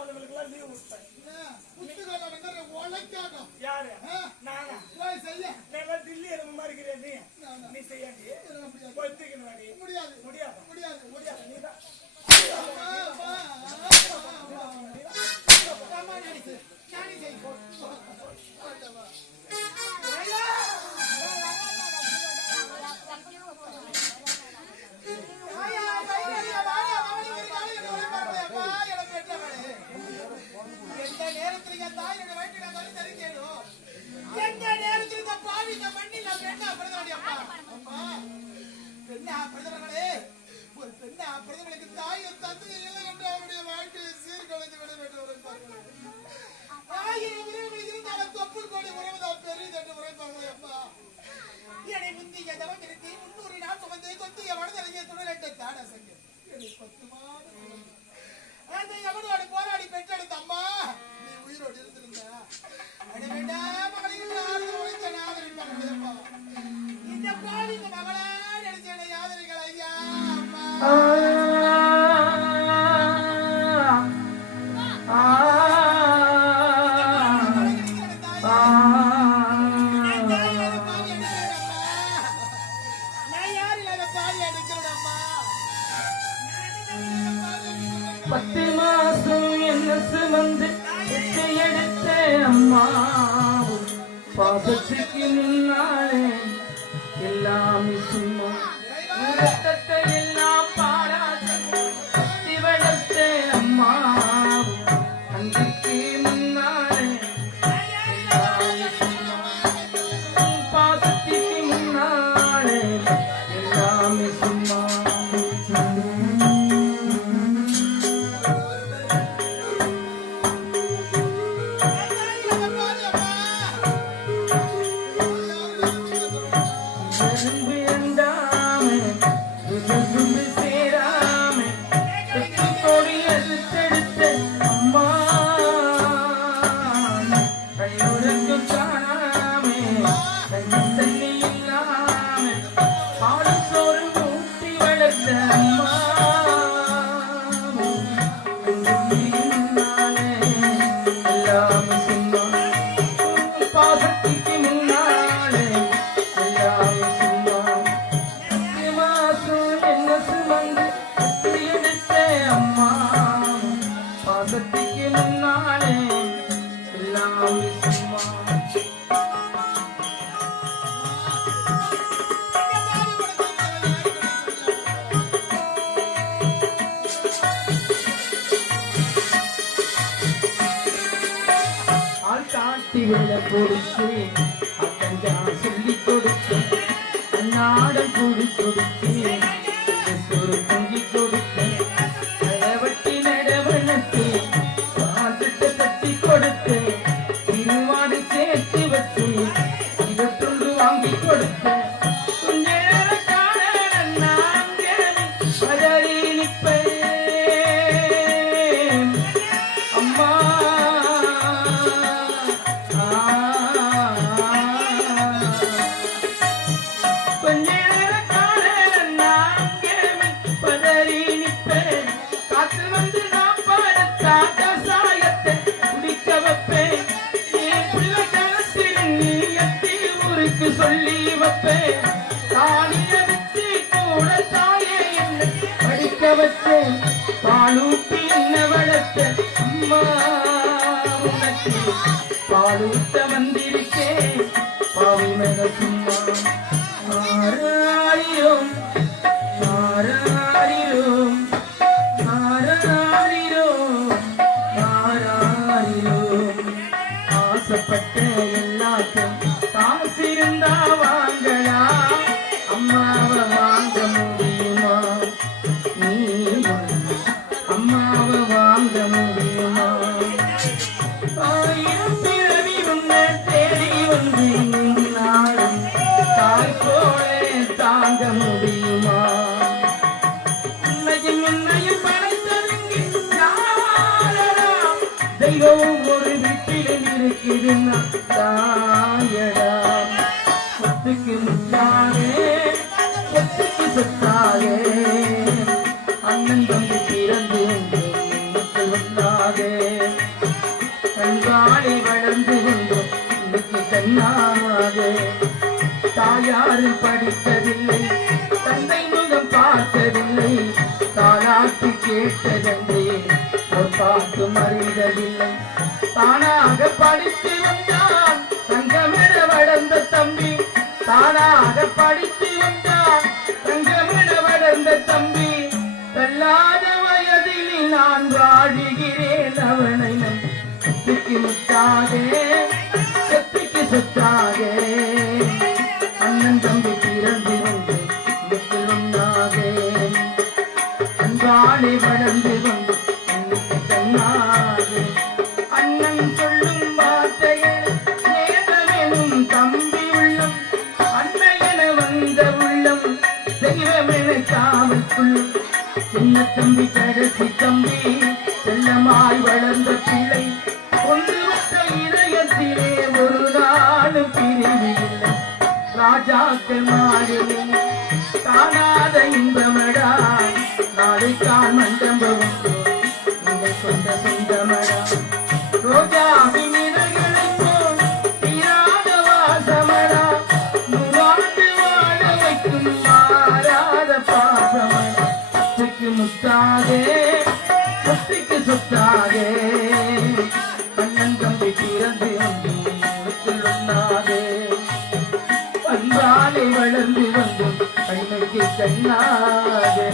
அவனுங்களுக்குலாம் leave விட்டேன் புத்துக்காரங்க உழைக்காக யாரு? நானா? செய்ய. நான் தில்லி எலும்பு மாதிரி இருக்கிறேன் நீ? நீ பத்து மாசம் என்ன சுமந்து எடுத்த அம்மா. பாசத்துக்கு முன்னாலே எல்லாமே சும்மா. பட்டி வெள்ள கொடுத்து அக்கஞ்சா சொல்லி கொடுத்து அந்நாடல் கூடி கொடுத்து salud. முத்தாயடா முத்துக்கு முத்தானே முத்துக்கு சொத்தாயே அண்ணன் வந்து பிறந்து முத்து வந்தாதே கண்காணி வளர்ந்து கொண்டோம் இன்னைக்கு கண்ணாதே தாயாறு படித்ததில்லை ஒரு பார்த்து மறைந்ததில்லை தானாக படித்து வந்தான். தங்கமிட வளர்ந்த தம்பி தானாக படித்து வந்தான். தங்கமிட வளர்ந்த தம்பி தள்ளாத வயதில் நான் வாழுகிறேன். அவனை நம்பி. செத்துக்கு காவல்குள்ளும் சின்ன தம்பி கடைசி தம்பி? செல்லமாய் வளர்ந்த பிள்ளை. ஒன்று இதயத்திலே ஒரு நாளும் பிரிவில்லை. ராஜாக்கள் மாறுமே ಚೆನ್ನಾಗೆ